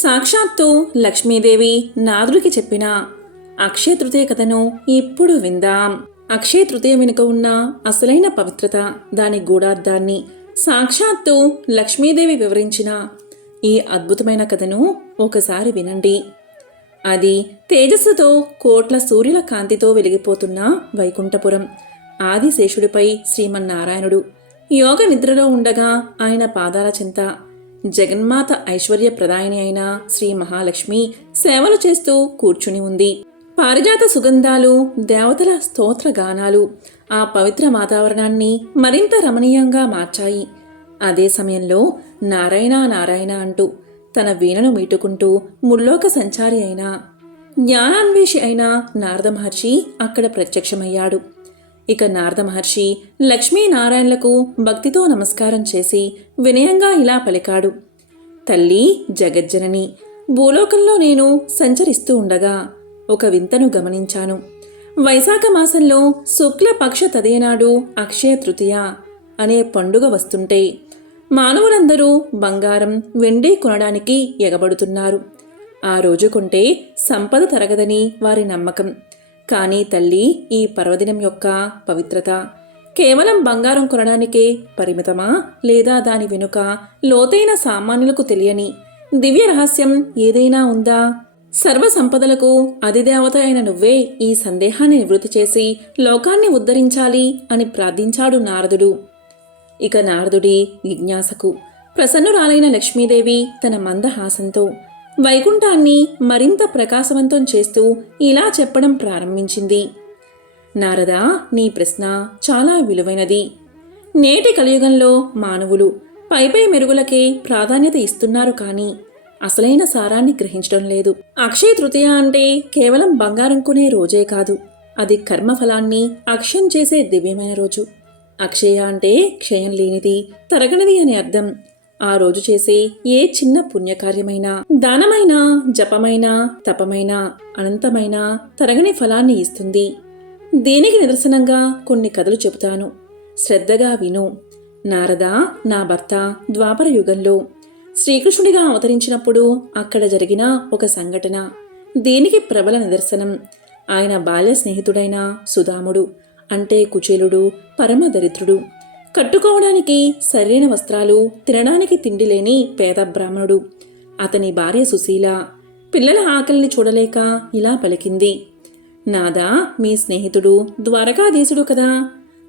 సాక్షాత్తు లక్ష్మీదేవి నారదుడికి చెప్పిన అక్షయ తృతీయ కథను ఇప్పుడు విందాం. అక్షయ తృతీయ వెనుక ఉన్న అసలైన పవిత్రత, దాని గూఢార్థాన్ని సాక్షాత్తు లక్ష్మీదేవి వివరించిన ఈ అద్భుతమైన కథను ఒకసారి వినండి. అది తేజస్సుతో కోట్ల సూర్యుల కాంతితో వెలిగిపోతున్న వైకుంఠపురం. ఆదిశేషుడిపై శ్రీమన్నారాయణుడు యోగ నిద్రలో ఉండగా ఆయన పాదాల చెంత జగన్మాత ఐశ్వర్య ప్రదాయిని అయిన శ్రీ మహాలక్ష్మి సేవలు చేస్తూ కూర్చుని ఉంది. పారిజాత సుగంధాలు, దేవతల స్తోత్ర గానాలు ఆ పవిత్ర వాతావరణాన్ని మరింత రమణీయంగా మార్చాయి. అదే సమయంలో నారాయణ నారాయణ అంటూ తన వీణను మీటుకుంటూ ముల్లోక సంచారి అయిన జ్ఞానాన్వేషి అయిన నారద మహర్షి అక్కడ ప్రత్యక్షమయ్యాడు. ఇక నారద మహర్షి లక్ష్మీనారాయణలకు భక్తితో నమస్కారం చేసి వినయంగా ఇలా పలికాడు. తల్లి జగజ్జనని, భూలోకంలో నేను సంచరిస్తూ ఉండగా ఒక వింతను గమనించాను. వైశాఖ మాసంలో శుక్లపక్ష తదేనాడు అక్షయ తృతీయ అనే పండుగ వస్తుంటే మానవులందరూ బంగారం, వెండి కొనడానికి ఎగబడుతున్నారు. ఆ రోజు కొంటే సంపద తరగదని వారి నమ్మకం. కానీ తల్లి, ఈ పర్వదినం యొక్క పవిత్రత కేవలం బంగారం కొనడానికే పరిమితమా, లేదా దాని వెనుక లోతైన సామాన్యులకు తెలియని దివ్య రహస్యం ఏదైనా ఉందా? సర్వ సంపదలకు అధిదేవత అయిన నువ్వే ఈ సందేహాన్ని నివృత్తి చేసి లోకాన్ని ఉద్ధరించాలి అని ప్రార్థించాడు నారదుడు. ఇక నారదుడి జిజ్ఞాసకు ప్రసన్నురాలైన లక్ష్మీదేవి తన మందహాసంతో వైకుంఠాన్ని మరింత ప్రకాశవంతం చేస్తూ ఇలా చెప్పడం ప్రారంభించింది. నారదా, నీ ప్రశ్న చాలా విలువైనది. నేటి కలియుగంలో మానవులు పైపై మెరుగులకే ప్రాధాన్యత ఇస్తున్నారు, కానీ అసలైన సారాన్ని గ్రహించడం లేదు. అక్షయ తృతీయ అంటే కేవలం బంగారం కొనే రోజే కాదు, అది కర్మఫలాన్ని అక్షయం చేసే దివ్యమైన రోజు. అక్షయ అంటే క్షయం లేనిది, తరగనిది అని అర్థం. ఆ రోజు చేసే ఏ చిన్న పుణ్యకార్యమైనా, దానమైనా, జపమైనా, తపమైనా అనంతమైన తరగని ఫలాన్ని ఇస్తుంది. దీనికి నిదర్శనంగా కొన్ని కథలు చెబుతాను, శ్రద్ధగా విను. నారదా, నా భర్త ద్వాపర యుగంలో శ్రీకృష్ణుడిగా అవతరించినప్పుడు అక్కడ జరిగిన ఒక సంఘటన దీనికి ప్రబల నిదర్శనం. ఆయన బాల్య స్నేహితుడైన సుదాముడు అంటే కుచేలుడు పరమ దరిద్రుడు. కట్టుకోవడానికి సరైన వస్త్రాలు, తినడానికి తిండి లేని పేద బ్రాహ్మణుడు. అతని భార్య సుశీల పిల్లల ఆకలిని చూడలేక ఇలా పలికింది. నాదా, మీ స్నేహితుడు ద్వారకాధీశుడు కదా,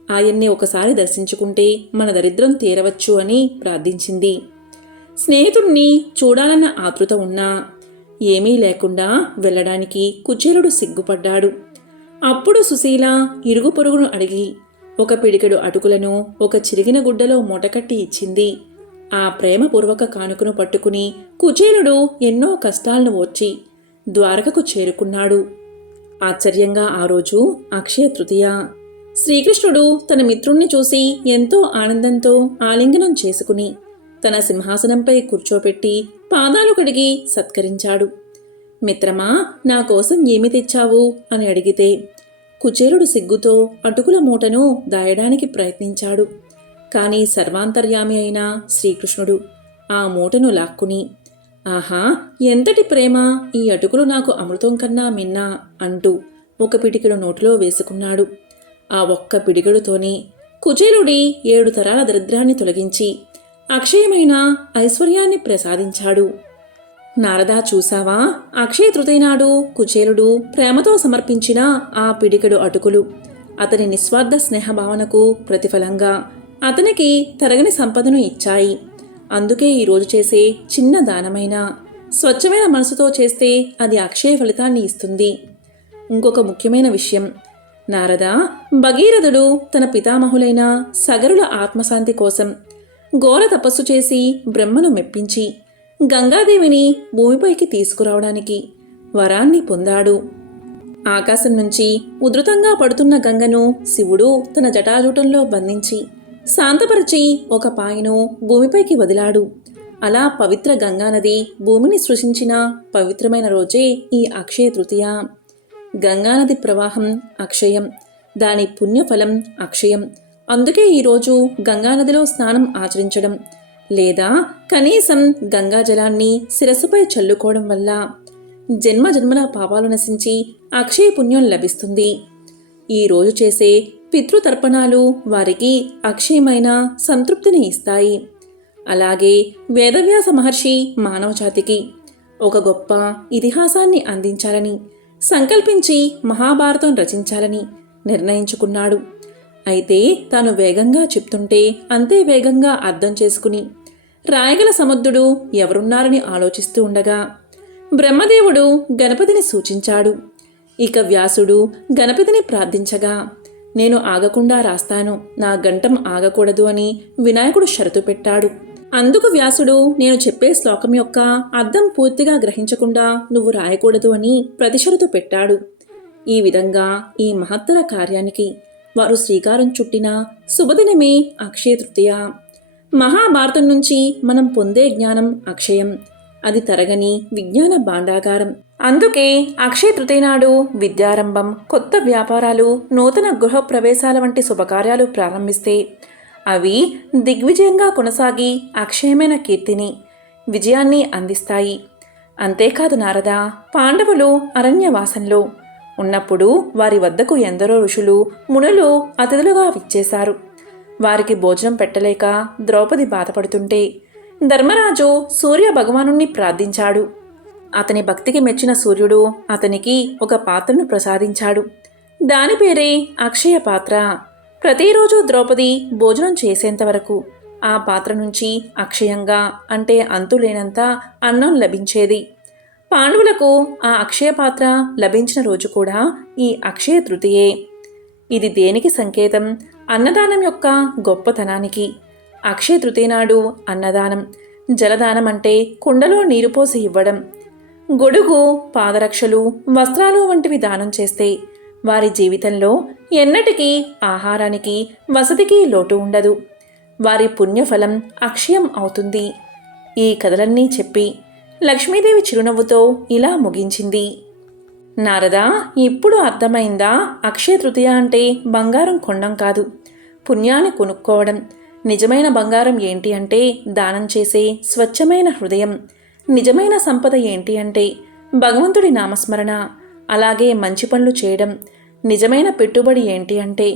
ఆయన్ని ఒకసారి దర్శించుకుంటే మన దరిద్రం తీరవచ్చు అని ప్రార్థించింది. స్నేహితుడిని చూడాలన్న ఆతృత ఉన్నా ఏమీ లేకుండా వెళ్ళడానికి కుచేలుడు సిగ్గుపడ్డాడు. అప్పుడు సుశీల ఇరుగు పొరుగును అడిగి ఒక పిడికెడు అటుకులను ఒక చిరిగిన గుడ్డలో మూటకట్టి ఇచ్చింది. ఆ ప్రేమపూర్వక కానుకను పట్టుకుని కుచేలుడు ఎన్నో కష్టాలను ఓర్చి ద్వారకకు చేరుకున్నాడు. ఆశ్చర్యంగా ఆ రోజు అక్షయ తృతీయ. శ్రీకృష్ణుడు తన మిత్రుణ్ణి చూసి ఎంతో ఆనందంతో ఆలింగనం చేసుకుని తన సింహాసనంపై కూర్చోపెట్టి పాదాలు కడిగి సత్కరించాడు. మిత్రమా, నా కోసం ఏమి తెచ్చావు అని అడిగితే కుచేలుడు సిగ్గుతో అటుకుల మూటను దాయడానికి ప్రయత్నించాడు. కానీ సర్వాంతర్యామి అయిన శ్రీకృష్ణుడు ఆ మూటను లాక్కుని, ఆహా, ఎంతటి ప్రేమ, ఈ అటుకులు నాకు అమృతం కన్నా మిన్నా అంటూ ఒక పిడికెడు నోటిలో వేసుకున్నాడు. ఆ ఒక్క పిడికెడుతోనే కుచేలుడి 7 తరాల దరిద్రాన్ని తొలగించి అక్షయమైన ఐశ్వర్యాన్ని ప్రసాదించాడు. నారదా, చూసావా, అక్షయ తృతీయ నాడు కుచేలుడు ప్రేమతో సమర్పించిన ఆ పిడికెడు అటుకులు అతని నిస్వార్థ స్నేహభావనకు ప్రతిఫలంగా అతనికి తరగని సంపదను ఇచ్చాయి. అందుకే ఈరోజు చేసే చిన్న దానమైన స్వచ్ఛమైన మనసుతో చేస్తే అది అక్షయ ఫలితాన్ని ఇస్తుంది. ఇంకొక ముఖ్యమైన విషయం నారదా, భగీరథుడు తన పితామహులైన సగరుల ఆత్మశాంతి కోసం ఘోర తపస్సు చేసి బ్రహ్మను మెప్పించి గంగాదేవిని భూమిపైకి తీసుకురావడానికి వరాన్ని పొందాడు. ఆకాశం నుంచి ఉధృతంగా పడుతున్న గంగను శివుడు తన జటాజూటంలో బంధించి శాంతపరిచి ఒక పాయను భూమిపైకి వదిలాడు. అలా పవిత్ర గంగానది భూమిని సృష్టించిన పవిత్రమైన రోజే ఈ అక్షయ తృతీయ. గంగానది ప్రవాహం అక్షయం, దాని పుణ్యఫలం అక్షయం. అందుకే ఈరోజు గంగానదిలో స్నానం ఆచరించడం లేదా కనీసం గంగాజలాన్ని శిరస్సుపై చల్లుకోవడం వల్ల జన్మ జన్మల పాపాలు నశించి అక్షయ పుణ్యం లభిస్తుంది. ఈ రోజు చేసే పితృతర్పణాలు వారికి అక్షయమైన సంతృప్తిని ఇస్తాయి. అలాగే వేదవ్యాస మహర్షి మానవజాతికి ఒక గొప్ప ఇతిహాసాన్ని అందించాలని సంకల్పించి మహాభారతం రచించాలని నిర్ణయించుకున్నాడు. అయితే తాను వేగంగా చెప్తుంటే అంతే వేగంగా అర్థం చేసుకుని రాయగల సముద్రుడు ఎవరున్నారని ఆలోచిస్తూ ఉండగా బ్రహ్మదేవుడు గణపతిని సూచించాడు. ఇక వ్యాసుడు గణపతిని ప్రార్థించగా నేను ఆగకుండా రాస్తాను, నా గంటం ఆగకూడదు అని వినాయకుడు షరతు పెట్టాడు. అందుకు వ్యాసుడు నేను చెప్పే శ్లోకం యొక్క అర్థం పూర్తిగా గ్రహించకుండా నువ్వు రాయకూడదు అని ప్రతిషరతు పెట్టాడు. ఈ విధంగా ఈ మహత్తర కార్యానికి వారు శ్రీకారం చుట్టిన శుభదినమే అక్షయ తృతీయ. మహాభారతం నుంచి మనం పొందే జ్ఞానం అక్షయం, అది తరగని విజ్ఞాన భాండాగారం. అందుకే అక్షయ తృతీయ నాడు విద్యారంభం, కొత్త వ్యాపారాలు, నూతన గృహ ప్రవేశాల వంటి శుభకార్యాలు ప్రారంభిస్తే అవి దిగ్విజయంగా కొనసాగి అక్షయమైన కీర్తిని, విజయాన్ని అందిస్తాయి. అంతేకాదు నారద, పాండవులు అరణ్యవాసంలో ఉన్నప్పుడు వారి వద్దకు ఎందరో ఋషులు, మునులు అతిథులుగా విచ్చేశారు. వారికి భోజనం పెట్టలేక ద్రౌపది బాధపడుతుంటే ధర్మరాజు సూర్య భగవానుణ్ణి ప్రార్థించాడు. అతని భక్తికి మెచ్చిన సూర్యుడు అతనికి ఒక పాత్రను ప్రసాదించాడు. దాని పేరే అక్షయ పాత్ర. ప్రతిరోజు ద్రౌపది భోజనం చేసేంతవరకు ఆ పాత్ర నుంచి అక్షయంగా, అంటే అంతులేనంత అన్నం లభించేది. పాండవులకు ఆ అక్షయ పాత్ర లభించిన రోజు కూడా ఈ అక్షయ తృతీయే. ఇది దేనికి సంకేతం? అన్నదానం యొక్క గొప్పతనానికి. అక్షయ తృతీయ నాడు అన్నదానం, జలదానం అంటే కుండలో నీరు పోసి ఇవ్వడం, గొడుగు, పాదరక్షలు, వస్త్రాలు వంటివి దానం చేస్తే వారి జీవితంలో ఎన్నటికీ ఆహారానికి, వసతికి లోటు ఉండదు. వారి పుణ్యఫలం అక్షయం అవుతుంది. ఈ కథలన్నీ చెప్పి లక్ష్మీదేవి చిరునవ్వుతో ఇలా ముగించింది. నారదా, ఇప్పుడు అర్థమైందా? అక్షయ తృతీయ అంటే బంగారం కొనడం కాదు, పుణ్యాన్ని కొనుక్కోవడం. నిజమైన బంగారం ఏంటి అంటే దానం చేసే స్వచ్ఛమైన హృదయం. నిజమైన సంపద ఏంటి అంటే భగవంతుడి నామస్మరణ, అలాగే మంచి పనులు చేయడం. నిజమైన పెట్టుబడి ఏంటి అంటే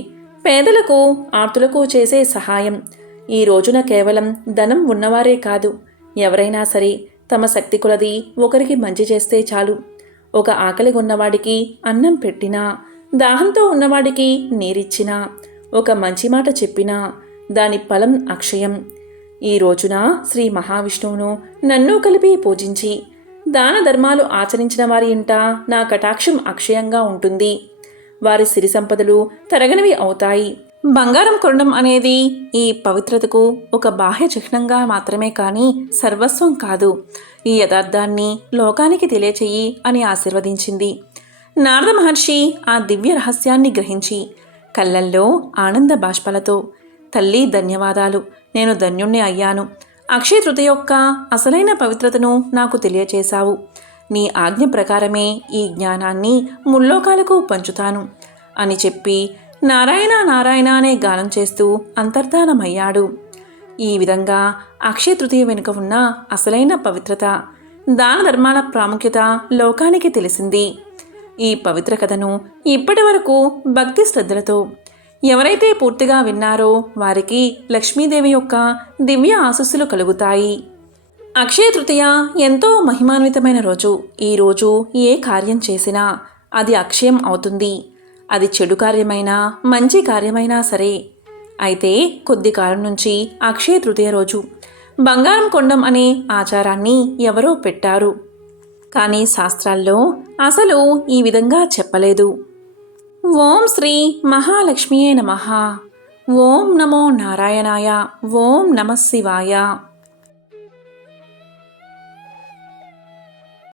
పేదలకు, ఆర్తులకు చేసే సహాయం. ఈ రోజున కేవలం ధనం ఉన్నవారే కాదు, ఎవరైనా సరే తమ శక్తి కొలది ఒకరికి మంచి చేస్తే చాలు. ఒక ఆకలి ఉన్నవాడికి అన్నం పెట్టినా, దాహంతో ఉన్నవాడికి నీరిచ్చినా, ఒక మంచి మాట చెప్పినా దాని ఫలం అక్షయం. ఈ రోజున శ్రీ మహావిష్ణువును నన్ను కలిపి పూజించి దాన ధర్మాలు ఆచరించిన వారి ఇంట నా కటాక్షం అక్షయంగా ఉంటుంది. వారి సిరి సంపదలు తరగనివి అవుతాయి. బంగారం కొనడం అనేది ఈ పవిత్రతకు ఒక బాహ్య చిహ్నంగా మాత్రమే కానీ సర్వస్వం కాదు. ఈ యథార్థాన్ని లోకానికి తెలియచేయి అని ఆశీర్వదించింది. నారద మహర్షి ఆ దివ్య రహస్యాన్ని గ్రహించి కళ్ళల్లో ఆనంద బాష్పాలతో, తల్లి ధన్యవాదాలు, నేను ధన్యుణ్ణి అయ్యాను. అక్షయ తృతీయ యొక్క అసలైన పవిత్రతను నాకు తెలియచేశావు. నీ ఆజ్ఞ ప్రకారమే ఈ జ్ఞానాన్ని ముల్లోకాలకు పంచుతాను అని చెప్పి నారాయణ నారాయణ అనే గానం చేస్తూ అంతర్ధానమయ్యాడు. ఈ విధంగా అక్షయ తృతీయ వెనుక ఉన్న అసలైన పవిత్రత, దాన ధర్మాల ప్రాముఖ్యత లోకానికి తెలిసింది. ఈ పవిత్ర కథను ఇప్పటి వరకు భక్తి శ్రద్ధలతో ఎవరైతే పూర్తిగా విన్నారో వారికి లక్ష్మీదేవి యొక్క దివ్య ఆశీస్సులు కలుగుతాయి. అక్షయ తృతీయ ఎంతో మహిమాన్వితమైన రోజు. ఈ రోజు ఏ కార్యం చేసినా అది అక్షయం అవుతుంది. అది చెడు కార్యమైనా మంచి కార్యమైనా సరే. అయితే కొద్ది కాలం నుంచి అక్షయ తృతీయ రోజు బంగారం కొనడం అనే ఆచారాన్ని ఎవరో పెట్టారు. కానీ శాస్త్రాల్లో అసలు ఈ విధంగా చెప్పలేదు. ఓం శ్రీ మహాలక్ష్మియే నమః. ఓం నమో నారాయణాయ. ఓం నమః శివాయ.